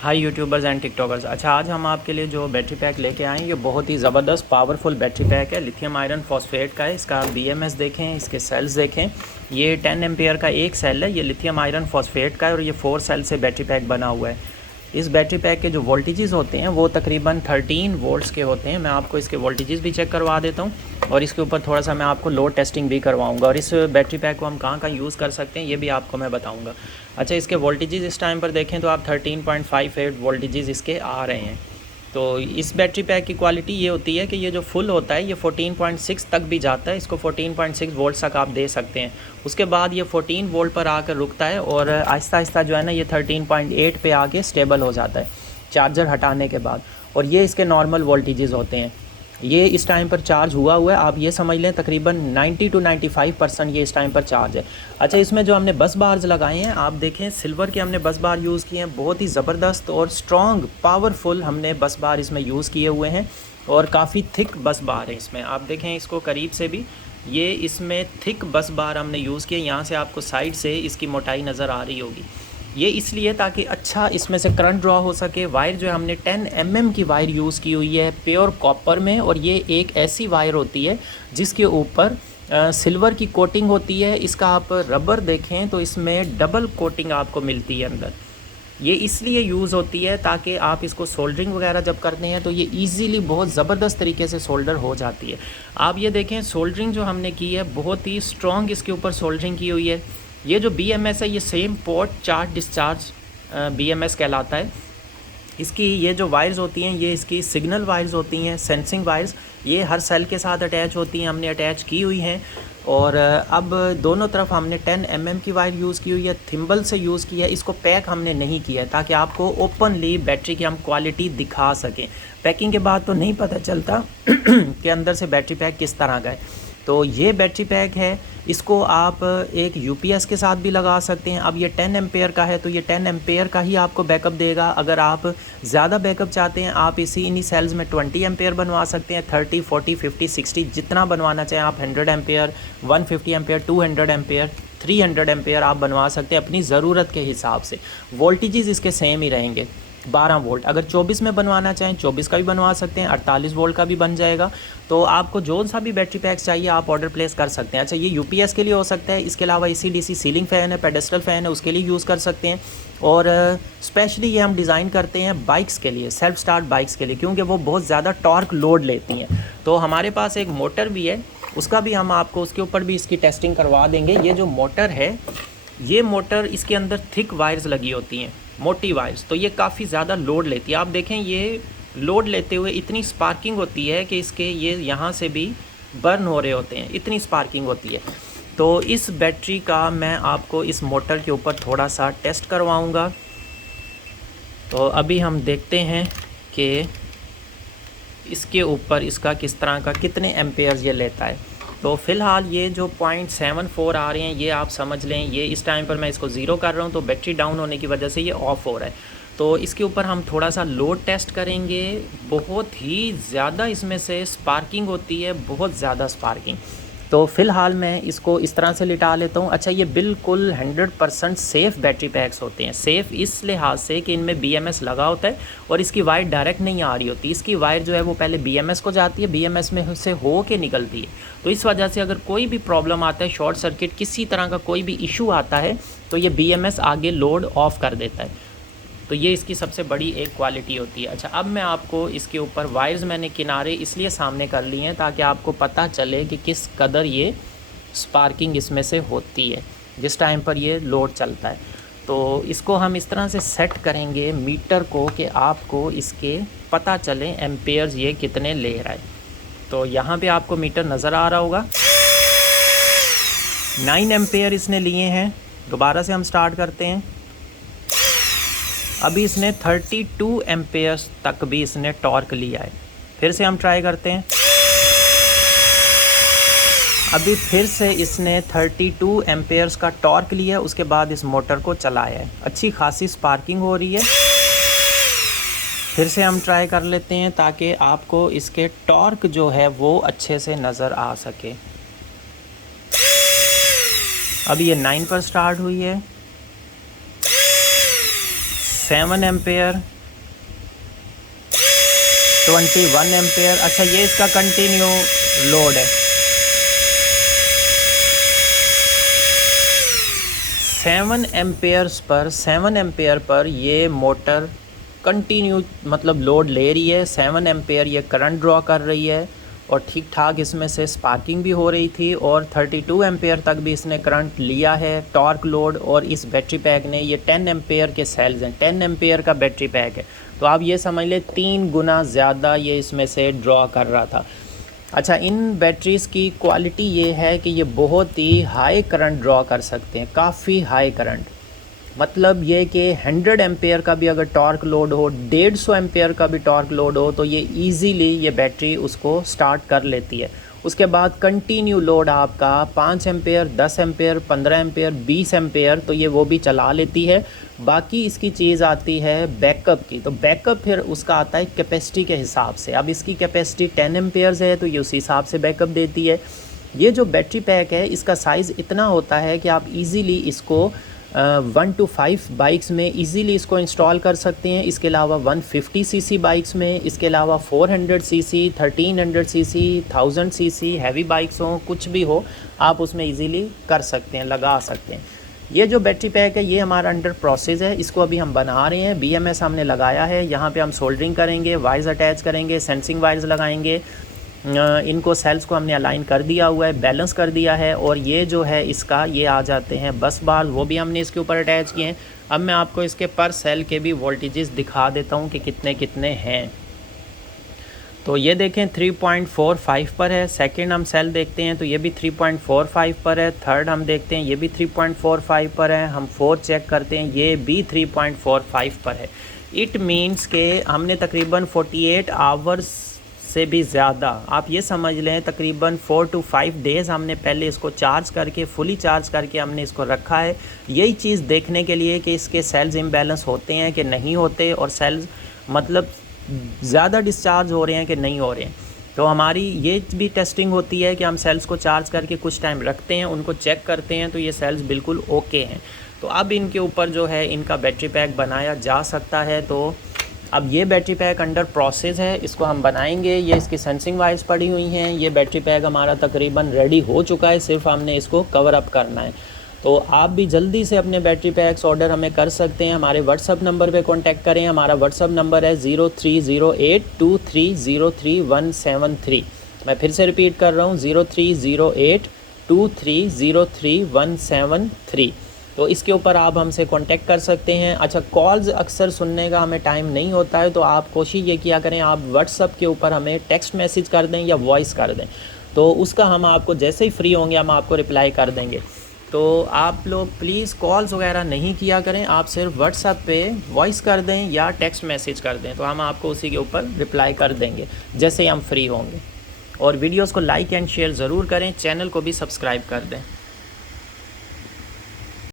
Hi YouTubers and TikTokers. अच्छा, आज हम आपके लिए जो बैटरी पैक लेके आए हैं ये बहुत ही ज़बरदस्त पावरफुल बैटरी पैक है। लिथियम आयरन फॉस्फेट का है। इसका BMS देखें, इसके सेल्स देखें। ये 10 एम्पियर का एक सेल है, ये लिथियम आयरन फॉस्फेट का है और ये 4 सेल से बैटरी पैक बना हुआ है। इस बैटरी पैक के जो वोल्टेजेस होते हैं वो तकरीबन 13 वोल्ट्स के होते हैं। मैं आपको इसके वोल्टेजेस भी चेक करवा देता हूँ और इसके ऊपर थोड़ा सा मैं आपको लोड टेस्टिंग भी करवाऊँगा और इस बैटरी पैक को हम कहाँ कहाँ यूज़ कर सकते हैं ये भी आपको मैं बताऊँगा। अच्छा, इसके वोल्टेजेस इस टाइम पर देखें तो आप 13.58 वोल्टेजेस इसके आ रहे हैं। तो इस बैटरी पैक की क्वालिटी ये होती है कि ये जो फुल होता है ये 14.6 तक भी जाता है। इसको 14.6 वोल्ट तक आप दे सकते हैं। उसके बाद ये 14 वोल्ट पर आकर रुकता है और आहिस्ता आहिस्ता जो है ना ये 13.8 पे आके स्टेबल हो जाता है चार्जर हटाने के बाद। और ये इसके नॉर्मल वोल्टेजेस होते हैं। ये इस टाइम पर चार्ज हुआ है, आप ये समझ लें तकरीबन 90 to 95% ये इस टाइम पर चार्ज है। अच्छा, इसमें जो हमने बस बार्स लगाए हैं आप देखें, सिल्वर के हमने बस बार यूज़ किए हैं। बहुत ही ज़बरदस्त और स्ट्रॉन्ग पावरफुल हमने बस बार इसमें यूज़ किए हुए हैं और काफ़ी थिक बस बार है इसमें। आप देखें इसको करीब से भी, ये इसमें थिक बस बार हमने यूज़ किए। यहाँ से आपको साइड से इसकी मोटाई नज़र आ रही होगी। ये इसलिए ताकि अच्छा इसमें से करंट ड्रॉ हो सके। वायर जो है हमने 10 mm की वायर यूज़ की हुई है प्योर कॉपर में और ये एक ऐसी वायर होती है जिसके ऊपर सिल्वर की कोटिंग होती है। इसका आप रबर देखें तो इसमें डबल कोटिंग आपको मिलती है अंदर। ये इसलिए यूज़ होती है ताकि आप इसको सोल्डरिंग वगैरह जब करते हैं तो ये इजीली बहुत ज़बरदस्त तरीके से सोल्डर हो जाती है। आप ये देखें सोल्डरिंग जो हमने की है बहुत ही स्ट्रॉन्ग इसके ऊपर सोल्डरिंग की हुई है। ये जो BMS है ये same port charge discharge BMS कहलाता है। इसकी ये जो वायर्स होती हैं ये इसकी सिग्नल वायर्स होती हैं, सेंसिंग वायर्स। ये हर सेल के साथ अटैच होती हैं, हमने अटैच की हुई हैं। और अब दोनों तरफ हमने 10 mm की वायर यूज़ की हुई है, थिम्बल से यूज़ की है। इसको पैक हमने नहीं किया है ताकि आपको ओपनली बैटरी की हम क्वालिटी दिखा सकें। पैकिंग के बाद तो नहीं पता चलता कि अंदर से बैटरी पैक किस तरह का है। तो ये बैटरी पैक है, इसको आप एक UPS के साथ भी लगा सकते हैं। अब ये 10 एम्पेयर का है तो ये 10 एम्पेयर का ही आपको बैकअप देगा। अगर आप ज़्यादा बैकअप चाहते हैं आप इन्हीं सेल्स में 20 एम्पेयर बनवा सकते हैं। 30, 40, 50, 60 जितना बनवाना चाहें आप, 100 एम्पेयर, 150 एम्पेयर, 200 एम्पेयर, 300 एम्पेयर आप बनवा सकते हैं अपनी ज़रूरत के हिसाब से। वोल्टेजेस इसके सेम ही रहेंगे, 12 वोल्ट। अगर 24 में बनवाना चाहें 24 का भी बनवा सकते हैं, 48 वोल्ट का भी बन जाएगा। तो आपको जो सा भी बैटरी पैक्स चाहिए आप ऑर्डर प्लेस कर सकते हैं। अच्छा, ये UPS के लिए हो सकता है। इसके अलावा AC/DC सीलिंग फ़ैन है, पेडेस्टल फ़ैन है, उसके लिए यूज़ कर सकते हैं। और स्पेशली ये हम डिज़ाइन करते हैं बाइक्स के लिए, सेल्फ स्टार्ट बाइक्स के लिए, क्योंकि वो बहुत ज़्यादा टॉर्क लोड लेती हैं। तो हमारे पास एक मोटर भी है, उसका भी हम आपको उसके ऊपर भी इसकी टेस्टिंग करवा देंगे। ये जो मोटर है, ये मोटर इसके अंदर थिक वायर्स लगी होती हैं, मोटी वायर्स, तो ये काफ़ी ज़्यादा लोड लेती है। आप देखें ये लोड लेते हुए इतनी स्पार्किंग होती है कि इसके ये यहाँ से भी बर्न हो रहे होते हैं, इतनी स्पार्किंग होती है। तो इस बैटरी का मैं आपको इस मोटर के ऊपर थोड़ा सा टेस्ट करवाऊँगा। तो अभी हम देखते हैं कि इसके ऊपर इसका किस तरह का, कितने एम्पेयर्स ये लेता है। तो फ़िलहाल ये जो 0.74 आ रहे हैं ये आप समझ लें, ये इस टाइम पर मैं इसको ज़ीरो कर रहा हूँ तो बैटरी डाउन होने की वजह से ये ऑफ़ हो रहा है। तो इसके ऊपर हम थोड़ा सा लोड टेस्ट करेंगे। बहुत ही ज़्यादा इसमें से स्पार्किंग होती है, बहुत ज़्यादा स्पार्किंग। तो फ़िलहाल मैं इसको इस तरह से लिटा लेता हूँ। अच्छा, ये बिल्कुल 100% सेफ़ बैटरी पैक्स होते हैं। सेफ़ इस लिहाज से कि इनमें BMS लगा होता है और इसकी वायर डायरेक्ट नहीं आ रही होती। इसकी वायर जो है वो पहले BMS को जाती है, BMS में से हो के निकलती है। तो इस वजह से अगर कोई भी प्रॉब्लम आता है, शॉर्ट सर्किट, किसी तरह का कोई भी इशू आता है तो ये BMS आगे लोड ऑफ़ कर देता है। तो ये इसकी सबसे बड़ी एक क्वालिटी होती है। अच्छा, अब मैं आपको इसके ऊपर वायर्स मैंने किनारे इसलिए सामने कर लिए हैं ताकि आपको पता चले कि किस कदर ये स्पार्किंग इसमें से होती है जिस टाइम पर ये लोड चलता है। तो इसको हम इस तरह से सेट करेंगे मीटर को कि आपको इसके पता चले एम्पेयर्स ये कितने ले रहा है। तो यहाँ पे आपको मीटर नज़र आ रहा होगा, 9 एम्पेयर इसने लिए हैं। दोबारा से हम स्टार्ट करते हैं। अभी इसने 32 एम्पेयर्स तक भी इसने टॉर्क लिया है। फिर से हम ट्राई करते हैं। अभी फिर से इसने 32 एम्पेयर्स का टॉर्क लिया है, उसके बाद इस मोटर को चलाया है। अच्छी खासी स्पार्किंग हो रही है। फिर से हम ट्राई कर लेते हैं ताकि आपको इसके टॉर्क जो है वो अच्छे से नज़र आ सके। अभी ये 9 पर स्टार्ट हुई है, 7 एम्पेयर, 21 एम्पेयर। अच्छा, ये इसका कंटिन्यू लोड है। 7 एम्पेयर पर ये मोटर कंटिन्यू मतलब लोड ले रही है। 7 एम्पेयर ये करंट ड्रॉ कर रही है और ठीक ठाक इसमें से स्पार्किंग भी हो रही थी और 32 एम्पेयर तक भी इसने करंट लिया है टॉर्क लोड। और इस बैटरी पैक ने, ये 10 एम्पेयर के सेल्स हैं, 10 एम्पेयर का बैटरी पैक है, तो आप ये समझ लें 3 गुना ज़्यादा ये इसमें से ड्रॉ कर रहा था। अच्छा, इन बैटरीज़ की क्वालिटी ये है कि ये बहुत ही हाई करंट ड्रॉ कर सकते हैं, काफ़ी हाई करंट। मतलब ये कि 100 एम्पेयर का भी अगर टॉर्क लोड हो, 150 एम्पेयर का भी टॉर्क लोड हो, तो ये इजीली ये बैटरी उसको स्टार्ट कर लेती है। उसके बाद कंटिन्यू लोड आपका 5 एम्पेयर, 10 एम्पेयर, 15 एम्पेयर, 20 एम्पेयर, तो ये वो भी चला लेती है। बाकी इसकी चीज़ आती है बैकअप की, तो बैकअप फिर उसका आता है कैपेसिटी के हिसाब से। अब इसकी कैपेसिटी 10 एम्पेयर्स है तो ये उसी हिसाब से बैकअप देती है। ये जो बैटरी पैक है इसका साइज़ इतना होता है कि आप इजीली इसको 1 to 5 बाइक्स में इजीली इसको इंस्टॉल कर सकते हैं। इसके अलावा 150 सीसी बाइक्स में, इसके अलावा 400 CC, 1300 CC, 1000 CC heavy bikes हों, कुछ भी हो, आप उसमें इजीली कर सकते हैं, लगा सकते हैं। ये जो बैटरी पैक है ये हमारा अंडर प्रोसेस है, इसको अभी हम बना रहे हैं। BMS हमने लगाया है, यहाँ पे हम सोल्डरिंग करेंगे, वायर्स अटैच करेंगे, सेंसिंग वायर्स लगाएंगे। इनको सेल्स को हमने अलाइन कर दिया हुआ है, बैलेंस कर दिया है। और ये जो है इसका, ये आ जाते हैं बस बार, वो भी हमने इसके ऊपर अटैच किए हैं। अब मैं आपको इसके पर सेल के भी वोल्टेजेस दिखा देता हूँ कि कितने कितने हैं। तो ये देखें 3.45 पर है। सेकंड हम सेल देखते हैं तो ये भी 3.45 पर है। थर्ड हम देखते हैं ये भी 3.45 पर है। हम फोर्थ चेक करते हैं, ये भी 3.45 पर है। इट मीन्स के हमने तकरीबन 48 आवर्स से भी ज़्यादा, आप ये समझ लें तकरीबन 4 to 5 डेज़ हमने पहले इसको चार्ज करके, फुली चार्ज करके हमने इसको रखा है। यही चीज़ देखने के लिए कि इसके सेल्स इम्बैलेंस होते हैं कि नहीं होते, और सेल्स मतलब ज़्यादा डिस्चार्ज हो रहे हैं कि नहीं हो रहे हैं। तो हमारी ये भी टेस्टिंग होती है कि हम सेल्स को चार्ज करके कुछ टाइम रखते हैं, उनको चेक करते हैं, तो ये सेल्स बिल्कुल ओके हैं। तो अब इनके ऊपर जो है इनका बैटरी पैक बनाया जा सकता है। तो अब ये बैटरी पैक अंडर प्रोसेस है, इसको हम बनाएंगे। ये इसकी सेंसिंग वायर्स पड़ी हुई हैं। ये बैटरी पैक हमारा तकरीबन रेडी हो चुका है, सिर्फ हमने इसको कवर अप करना है। तो आप भी जल्दी से अपने बैटरी पैक्स ऑर्डर हमें कर सकते हैं। हमारे व्हाट्सअप नंबर पे कांटेक्ट करें। हमारा व्हाट्सअप नंबर है 030823033173। मैं फिर से रिपीट कर रहा हूँ, 030823033173। तो इसके ऊपर आप हमसे कांटेक्ट कर सकते हैं। अच्छा, कॉल्स अक्सर सुनने का हमें टाइम नहीं होता है, तो आप कोशिश ये किया करें, आप व्हाट्सअप के ऊपर हमें टेक्स्ट मैसेज कर दें या वॉइस कर दें, तो उसका हम आपको जैसे ही फ्री होंगे हम आपको रिप्लाई कर देंगे। तो आप लोग प्लीज़ कॉल्स वगैरह नहीं किया करें, आप सिर्फ व्हाट्सएप पे वॉइस कर दें या टेक्स्ट मैसेज कर दें, तो हम आपको उसी के ऊपर रिप्लाई कर देंगे जैसे ही हम फ्री होंगे। और वीडियोस को लाइक एंड शेयर ज़रूर करें, चैनल को भी सब्सक्राइब कर दें।